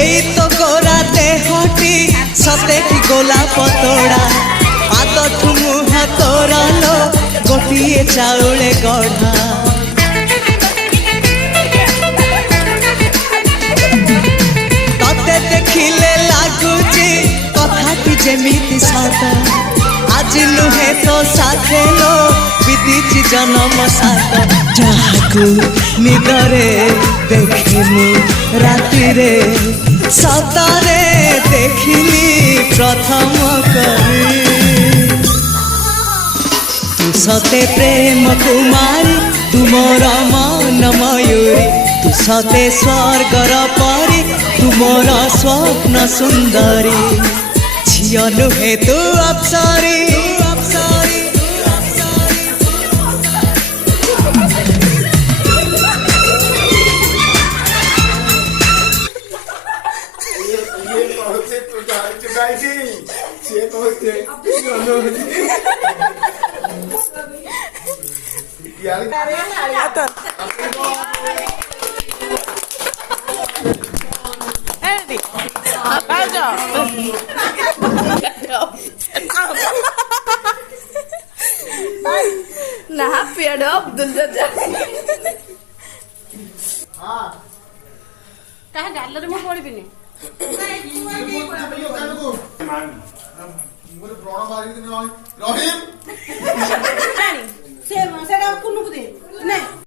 এই তো গোরা দেহটি সতে কি গোলাপ তোড়া পাদঠু মুহা তোরলো গোটিয়ে চাউলে গড়া ততে দেখিলে লাগুচি কথাটি যেমিতি সত আজি নুহে তো সাথে লো বিদিছি জনম সাত যাহাকু নিদরে দেখিনি রাতিরে সতরে দেখিলি প্রথম করে তু সতে প্রেম কুমারী তুমর মন ময়ূরী তু সতে স্বর্গর পরি তুমর স্বপ্ন সুন্দরী ঝিও নুহে তু অপ্সরী Nah, biar Abdul saja. Kah galer mau pori bini. Rohim. Saya mau saya dah kunu kudi. Nih.